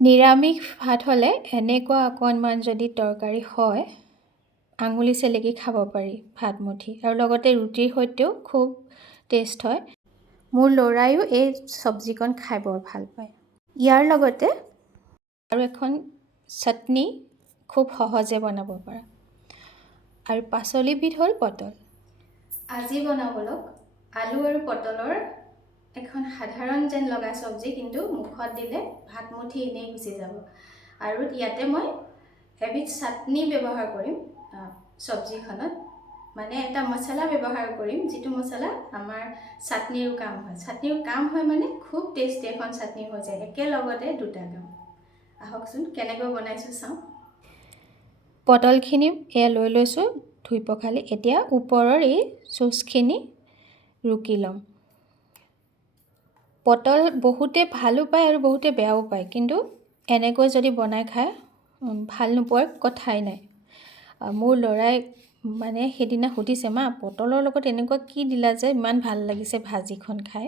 নিৰামিষ ভাত হ'লে এনেকুৱা অকণমান যদি তৰকাৰী হয় আঙুলি চেলেকি খাব পাৰি ভাত মুঠি আৰু লগতে ৰুটিৰ সৈতেও খুব টেষ্ট হয়। মোৰ ল'ৰায়ো এই চব্জিকণ খাই বৰ ভাল পায়। ইয়াৰ লগতে আৰু এখন চাটনি খুব সহজে বনাব পাৰা। আৰু পাচলিবিধ হ'ল পটল। আজি বনাবলৈ আলু আৰু পটলৰ এখন সাধাৰণ যেন লগা চব্জি, কিন্তু মুখত দিলে ভাত মুঠি এনেই গুচি যাব। আৰু ইয়াতে মই এবিধ চাটনি ব্যৱহাৰ কৰিম চব্জিখনত, মানে এটা মছলা ব্যৱহাৰ কৰিম যিটো মছলা আমাৰ চাটনিৰ কাম হয়। চাটনিৰ কাম হয় মানে খুব টেষ্টি এখন চাটনি হৈ যায়, একেলগতে দুটা কাম। আহকচোন কেনেকৈ বনাইছোঁ চাওঁ। পটলখিনি এয়া লৈ লৈছোঁ ধুই পখালি। এতিয়া ওপৰৰ এই চুচখিনি ৰুকি ল'ম। পটল বহুতে ভালো পায় আৰু বহুতে বেয়াও পায়, কিন্তু এনেকৈ যদি বনাই খায় ভাল নোপোৱাৰ কথাই নাই। মোৰ ল'ৰাই মানে সেইদিনা সুধিছে, মা পটলৰ লগত এনেকুৱা কি দিলা যে ইমান ভাল লাগিছে ভাজিখন খাই।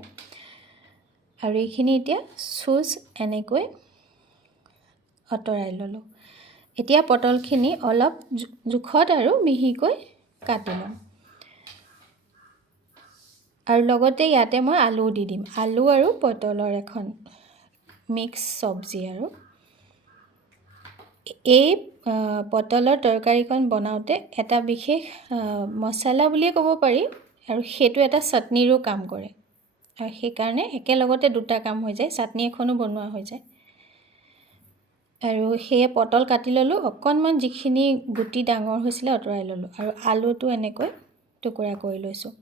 আৰু এইখিনি এতিয়া চুচ এনেকৈ আঁতৰাই ল'লোঁ। এতিয়া পটলখিনি অলপ জোখত আৰু মিহিকৈ কাটি ল'ম। আৰু লগতে ইয়াতে মই আলু দি দিম। আলু আৰু পটলৰ এখন মিক্স চব্জি। আৰু এই পটলৰ তৰকাৰীখন বনাওঁতে এটা বিশেষ মছলা বুলিয়ে ক'ব পাৰি, আৰু সেইটো এটা চাটনিৰো কাম কৰে। আৰু সেইকাৰণে একেলগতে দুটা কাম হৈ যায়, চাটনি এখনো বনোৱা হৈ যায়। আৰু সেয়ে পটল কাটি ল'লোঁ, অকণমান যিখিনি গুটি ডাঙৰ হৈছিলে আঁতৰাই ল'লোঁ, আৰু আলুটো এনেকৈ টুকুৰা কৰি লৈছোঁ।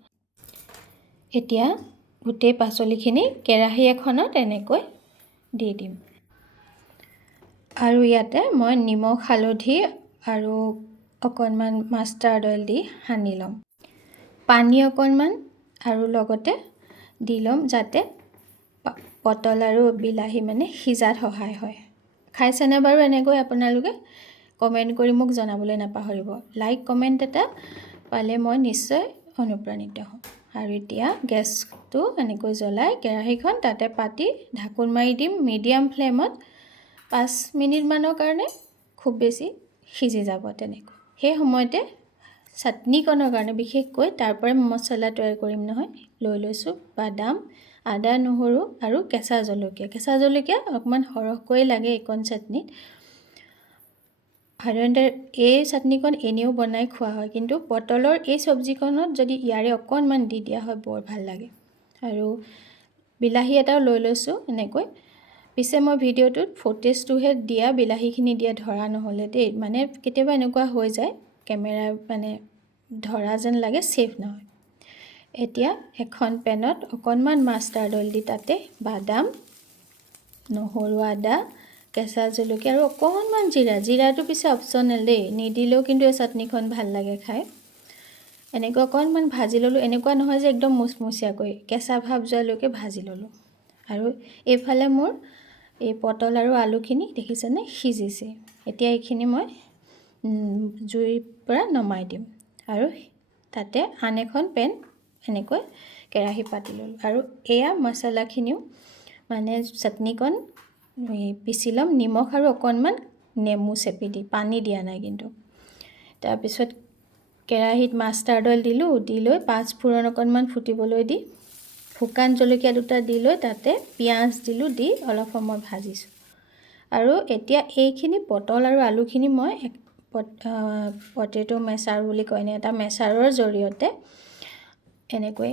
এতিয়া গোটেই পাচলিখিনি কেৰাহী এখনত এনেকৈ দি দিম। আৰু ইয়াতে মই নিমখ হালধি আৰু অকণমান মাষ্টাৰ্ড অইল দি সানি ল'ম। পানী অকণমান আৰু লগতে দি ল'ম যাতে পটল আৰু বিলাহী মানে সিজাত সহায় হয়। খাইছেনে বাৰু এনেকৈ আপোনালোকে? কমেণ্ট কৰি মোক জনাবলৈ নাপাহৰিব। লাইক কমেণ্ট এটা পালে মই নিশ্চয় অনুপ্ৰাণিত হ'ম। আৰু এতিয়া গেছটো এনেকৈ জ্বলাই কেৰাহীখন তাতে পাতি ঢাকোন মাৰি দিম মিডিয়াম ফ্লেমত। 5 মিনিটমানৰ কাৰণে খুব বেছি সিজি যাব তেনেকৈ। সেই সময়তে চাটনিকণৰ কাৰণে বিশেষকৈ তাৰ পৰাই মছলা তৈয়াৰ কৰিম নহয়। লৈ লৈছোঁ বাদাম, আদা, নহৰু আৰু কেঁচা জলকীয়া। কেঁচা জলকীয়া অকণমান সৰহকৈ লাগে এইকণ চাটনিত। সাধাৰণতে এই চাটনিকণ এনেও বনাই খোৱা হয়, কিন্তু পটলৰ এই চব্জিকণত যদি ইয়াৰে অকণমান দি দিয়া হয় বৰ ভাল লাগে। আৰু বিলাহী এটাও লৈ লৈছোঁ এনেকৈ। পিছে মই ভিডিঅ'টোত ফুটেজটোহে দিয়া, বিলাহীখিনি দিয়া ধৰা নহ'লে দেই। মানে কেতিয়াবা এনেকুৱা হৈ যায় কেমেৰা মানে ধৰা যেন লাগে, ছেফ নহয়। এতিয়া এখন পেনত অকণমান মাষ্টাৰ্ড অইল দি তাতে বাদাম, নহৰু, আদা, কেঁচা জলকীয়া আৰু অকণমান জিৰাটো পিছে অপশ্যনেল দেই, নিদিলেও কিন্তু এই চাটনিখন ভাল লাগে খাই। এনেকৈ অকণমান ভাজি ল'লোঁ। এনেকুৱা নহয় যে একদম মুচমুচীয়াকৈ, কেঁচা ভাৱ যোৱালৈকে ভাজি ল'লোঁ। আৰু এইফালে মোৰ এই পটল আৰু আলুখিনি দেখিছেনে সিজিছে। এতিয়া এইখিনি মই জুইৰ পৰা নমাই দিম আৰু তাতে আন এখন পেন এনেকৈ কেৰাহী পাতি ল'লোঁ। আৰু এয়া মছলাখিনিও মানে চাটনিকণ পিচি ল'ম নিমখ আৰু অকণমান নেমু চেপি দি, পানী দিয়া নাই কিন্তু। তাৰপিছত কেৰাহীত মাষ্টাৰ্ড অইল দিলোঁ, দি লৈ 5 ফোৰণ অকণমান ফুটিবলৈ দি শুকান জলকীয়া দুটা দি লৈ তাতে পিঁয়াজ দিলোঁ, দি অলপ সময় ভাজিছোঁ। আৰু এতিয়া এইখিনি পটল আৰু আলুখিনি মই পটেটো মেচাৰ বুলি কয়নে, এটা মেচাৰৰ জৰিয়তে এনেকৈ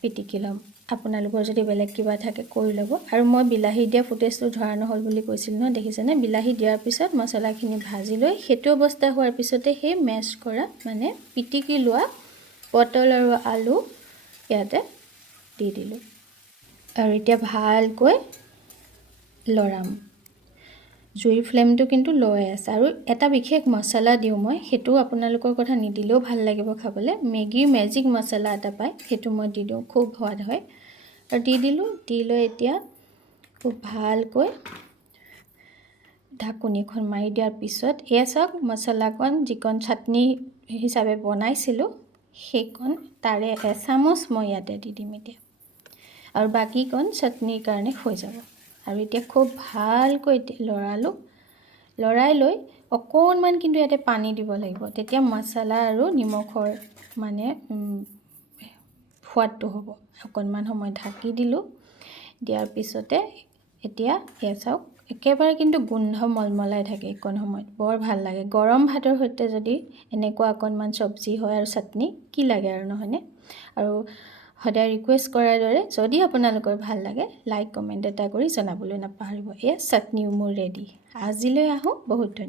পিটিকি ল'ম। আপোনালোকৰ যদি বেলেগ কিবা থাকে কৰি ল'ব। আৰু মই বিলাহী দিয়া ফুটেজটো ধৰা নহ'ল বুলি কৈছিলোঁ নহয়, দেখিছেনে? বিলাহী দিয়াৰ পিছত মছলাখিনি ভাজি লৈ সেইটো অৱস্থা হোৱাৰ পিছতে সেই মেছ কৰা মানে পিটিকি লোৱা পটল আৰু আলু ইয়াতে দি দিলোঁ। আৰু এতিয়া ভালকৈ লৰাম। জুইৰ ফ্লেমটো কিন্তু লয়ে আছে। আৰু এটা বিশেষ মছলা দিওঁ মই, সেইটো আপোনালোকৰ কথা নিদিলেও ভাল লাগিব খাবলৈ। মেগীৰ মেজিক মছলা এটা পায়, সেইটো মই দি দিওঁ, খুব সোৱাদ হয়। আৰু দি দিলোঁ, দি লৈ এতিয়া খুব ভালকৈ ঢাকনিখন মাৰি দিয়াৰ পিছত এয়া চাওক মছলাকণ যিকণ চাটনি হিচাপে বনাইছিলোঁ সেইকণ তাৰে এচামুচ মই ইয়াতে দি দিম এতিয়া। আৰু বাকীকণ চাটনিৰ কাৰণে হৈ যাব। আৰু এতিয়া খুব ভালকৈ লৰাই লৈ অকণমান কিন্তু ইয়াতে পানী দিব লাগিব, তেতিয়া মছলা আৰু নিমখৰ মানে সোৱাদটো হ'ব। অকণমান সময় ঢাকি দিলোঁ, দিয়াৰ পিছতে এতিয়া এয়া চাওক একেবাৰে কিন্তু গোন্ধ মলমলাই থাকে এইকণ সময়ত, বৰ ভাল লাগে। গৰম ভাতৰ সৈতে যদি এনেকুৱা অকণমান চব্জি হয় আৰু চাটনি, কি লাগে আৰু নহয়নে? আৰু সদায় ৰিকুৱেষ্ট কৰাৰ দৰে যদি আপোনালোকৰ ভাল লাগে লাইক কমেণ্ট এটা কৰি জনাবলৈ নাপাহৰিব। এয়া চাটনিও মোৰ ৰেডি। আজিলৈ আহোঁ, বহুত ধন্যবাদ।